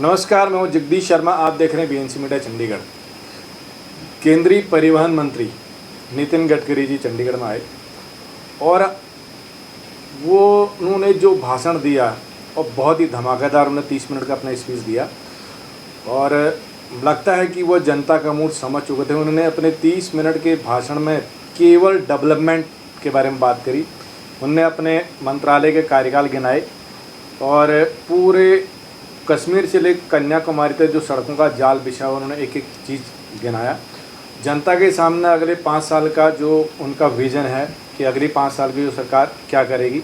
नमस्कार, मैं हूं जगदीश शर्मा। आप देख रहे हैं बीएनसी मीडिया चंडीगढ़। केंद्रीय परिवहन मंत्री नितिन गडकरी जी चंडीगढ़ में आए और उन्होंने जो भाषण दिया और बहुत ही धमाकेदार, उन्होंने 30 मिनट का अपना स्पीच दिया और लगता है कि वो जनता का मूड समझ चुके थे। उन्होंने अपने 30 मिनट के भाषण में केवल डेवलपमेंट के बारे में बात करी। उन्होंने अपने मंत्रालय के कार्यकाल गिनाए और पूरे कश्मीर से लेकर कन्याकुमारी तक जो सड़कों का जाल बिछा हुआ, उन्होंने एक एक चीज़ गिनाया। जनता के सामने अगले 5 साल का जो उनका विज़न है कि अगली 5 साल की जो सरकार क्या करेगी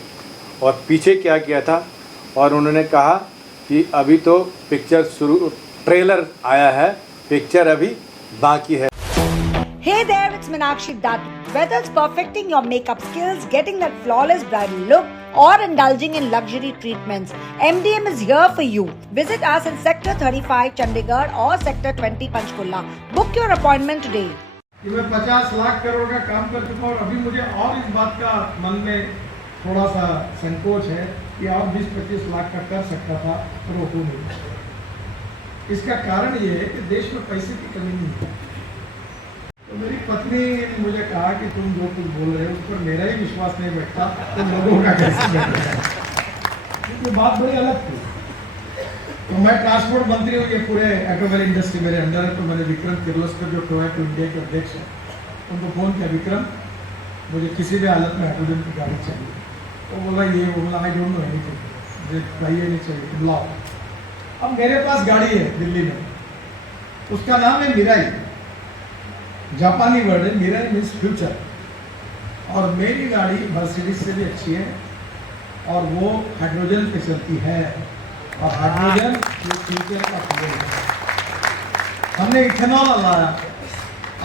और पीछे क्या किया था। और उन्होंने कहा कि अभी तो ट्रेलर आया है, पिक्चर अभी बाकी है। Hey there, it's Meenakshi Dutt. Whether it's perfecting your makeup skills, getting that flawless bridal look, or indulging in luxury treatments, MDM is here for you. Visit us in Sector 35 Chandigarh or Sector 20 Panchkulla. Book your appointment today. मैं 50 लाख करोड़ का काम कर चुका हूँ और अभी मुझे और इस बात का मन में थोड़ा सा संकोच है कि और 20-25 लाख का कर सकता था, पर वो हो नहीं। इसका कारण ये है कि देश में पैसे की कमी नहीं है। तो मेरी पत्नी ने मुझे कहा कि तुम जो कुछ बोल रहे हो उस पर मेरा ही विश्वास नहीं बैठता, तो लोगों का कैसे बैठेगा। क्योंकि बात बड़ी अलग थी। तो मैं ट्रांसपोर्ट मंत्री हूँ, ये पूरे ऑटोमोबाइल इंडस्ट्री मेरे अंडर है। तो मैंने विक्रम किर्लोस्कर जो टोयोटा इंडिया के अध्यक्ष हैं उनको फोन किया, विक्रम मुझे किसी भी हालत में हाइड्रोजन की गाड़ी चाहिए। तो बोला ये बोला आई डोंट नो एनीथिंग, मुझे चाहिए नहीं चाहिए, तुम लाओ। अब मेरे पास गाड़ी है दिल्ली में, उसका नाम है मिराई। जापानी वर्ड है, मिराई मीन्स फ्यूचर। और मेरी गाड़ी मर्सिडीज से भी अच्छी है और वो हाइड्रोजन पे चलती है और हाइड्रोजन ये फ्यूचर का फ्यूल है। हमने इथेनॉल लाया।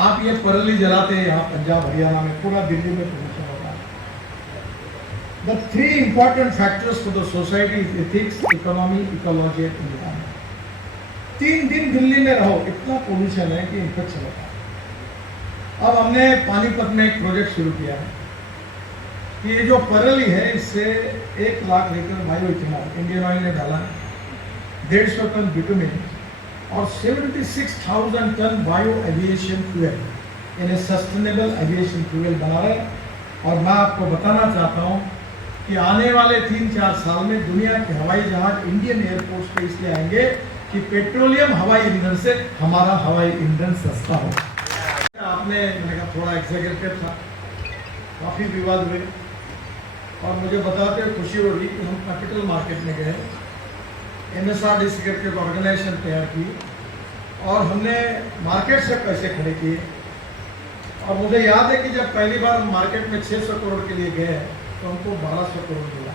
आप ये परली जलाते हैं यहाँ पंजाब हरियाणा में, पूरा दिल्ली में प्रदूषण होगा। The 3 important factors for the society is ethics, economy, ecology and environment। 3 दिन दिल्ली में रहो, इतना पोल्यूशन है कि इन्फेक्शन होता है। अब हमने पानीपत में एक प्रोजेक्ट शुरू किया है कि ये जो परली है इससे 1 lakh litre bio ethanol Indian Oil ने डाला, 150 टन बिटुमिन और 76,000 टन बायो एविएशन फ्यूल इन सस्टेनेबल एविएशन फ्यूल बना रहे हैं। और मैं आपको बताना चाहता हूँ कि आने वाले 3-4 साल में दुनिया के हवाई जहाज इंडियन एयरपोर्ट पे इसलिए आएंगे कि पेट्रोलियम हवाई ईंधन से हमारा हवाई ईंधन सस्ता हो। आपने मैंने कहा थोड़ा एग्जेगरेटिव था, काफ़ी विवाद हुए और मुझे बताते हुए खुशी हो रही कि हम कैपिटल मार्केट में गए, MSRDC करके एक ऑर्गेनाइजेशन तैयार की और हमने मार्केट से पैसे खड़े किए। और मुझे याद है कि जब पहली बार मार्केट में 600 करोड़ के लिए गए तो हमको 1200 करोड़ मिला,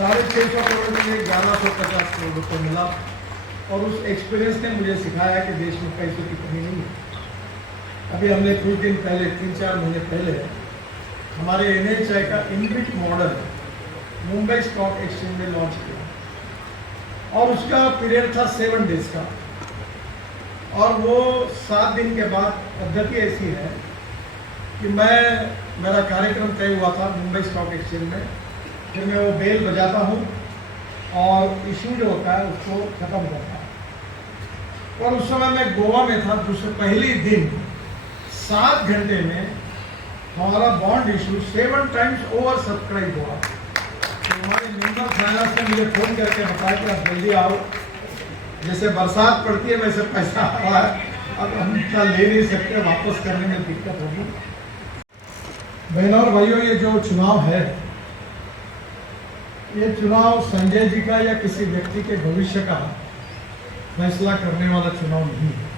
650 करोड़ के लिए 1150 करोड़ रुपये मिला। और उस एक्सपीरियंस ने मुझे सिखाया कि देश में पैसों की कमी नहीं है। अभी हमने कुछ दिन पहले 3-4 महीने पहले हमारे NHAI का inhibit model Mumbai stock exchange में लॉन्च किया और उसका पीरियड था 7 डेज का। और वो 7 दिन के बाद पद्धति ऐसी है कि मेरा कार्यक्रम तय हुआ था मुंबई स्टॉक एक्सचेंज में, फिर मैं वो बेल बजाता हूँ और इशू जो होता है उसको ख़त्म करता हूँ। और उस समय मैं गोवा में था। दूसरे पहले दिन 7 घंटे में हमारा bond issue 7 times over subscribe हुआ। तो हमारे मेंबर फाइनेंस ने मुझे फ़ोन करके बताया कि आप जल्दी आओ, जैसे बरसात पड़ती है वैसे पैसा आ रहा है, अब हम इतना ले नहीं सकते, वापस करने में दिक्कत होगी। बहनों और भाइयों, ये जो चुनाव है, ये चुनाव संजय जी का या किसी व्यक्ति के भविष्य का फैसला करने वाला चुनाव नहीं है।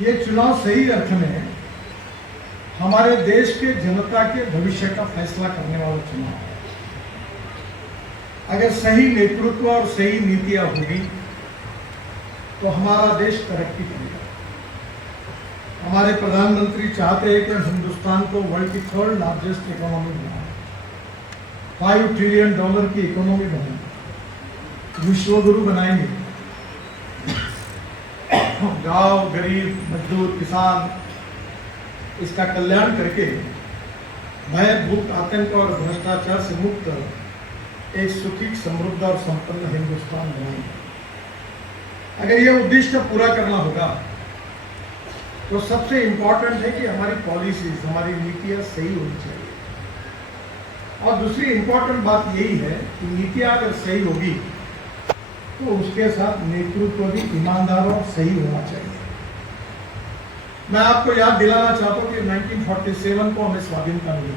ये चुनाव सही अर्थ में हमारे देश के जनता के भविष्य का फैसला करने वाला चुनाव है। अगर सही नेतृत्व और सही नीतियां होगी तो हमारा देश तरक्की करेगा। हमारे प्रधानमंत्री चाहते हैं कि हम हिंदुस्तान को वर्ल्ड की 3rd लार्जेस्ट इकोनॉमी बनाएं, $5 ट्रिलियन की इकोनॉमी बनाएं, विश्वगुरु बनाएंगे। गांव, गरीब, मजदूर, किसान, इसका कल्याण करके भय, भूख, आतंक और भ्रष्टाचार से मुक्त एक सुखी, समृद्ध और संपन्न हिंदुस्तान बनाएंगे। अगर ये उद्देश्य पूरा करना होगा तो सबसे इम्पोर्टेंट है कि हमारी पॉलिसीज, हमारी नीतियां सही होनी चाहिए। और दूसरी इम्पोर्टेंट बात यही है कि नीतियां अगर सही होगी तो उसके साथ नेतृत्व भी ईमानदार और सही होना चाहिए। मैं आपको याद दिलाना चाहता हूं कि 1947 को हमें स्वाधीनता मिली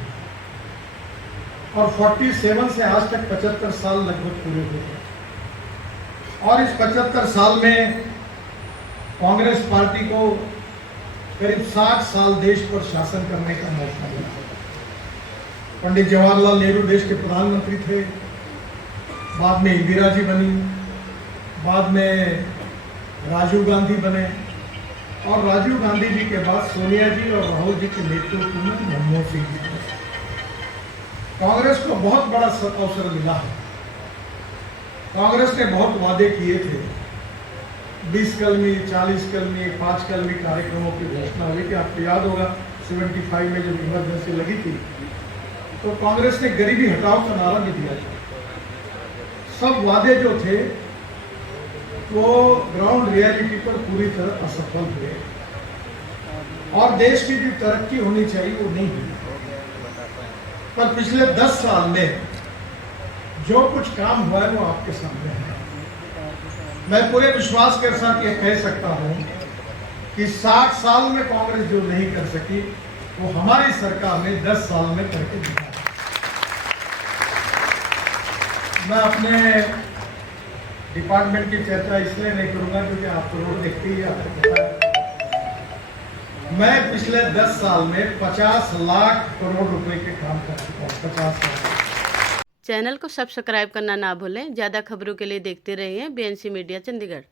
और 47 से आज तक 75 साल लगभग पूरे हुए हैं। और इस 75 साल में कांग्रेस पार्टी को करीब 60 साल देश पर शासन करने का मौका मिला। पंडित जवाहरलाल नेहरू देश के प्रधानमंत्री थे, बाद में इंदिरा जी बनी, बाद में राजीव गांधी बने और राजीव गांधी जी के बाद सोनिया जी और राहुल जी के नेतृत्व में मनमोहन सिंह जी बने। कांग्रेस को बहुत बड़ा अवसर मिला है। कांग्रेस ने बहुत वादे किए थे, 20 कलमी, 40 कलमी, 5 कलमी कार्यक्रमों की घोषणा हुई थी। आपको याद होगा 75 में जब इमरजेंसी लगी थी तो कांग्रेस ने गरीबी हटाओ का नारा भी दिया था। सब वादे जो थे वो ग्राउंड रियलिटी पर पूरी तरह असफल हुए और देश की जो तरक्की होनी चाहिए वो नहीं हुई। पर पिछले 10 साल में जो कुछ काम हुआ है वो आपके सामने है। मैं पूरे विश्वास के साथ ये कह सकता हूं कि 60 साल में कांग्रेस जो नहीं कर सकी वो हमारी सरकार ने 10 साल में करके दिखाया। मैं अपने डिपार्टमेंट की चर्चा इसलिए नहीं करूंगा क्योंकि आप तो रोज देखते ही आपको पता है। मैं पिछले 10 साल में 50 लाख करोड़ रुपए के काम कर चुका हूँ। 50 लाख। चैनल को सब्सक्राइब करना ना भूलें। ज़्यादा खबरों के लिए देखते रहिए BNC मीडिया चंडीगढ़।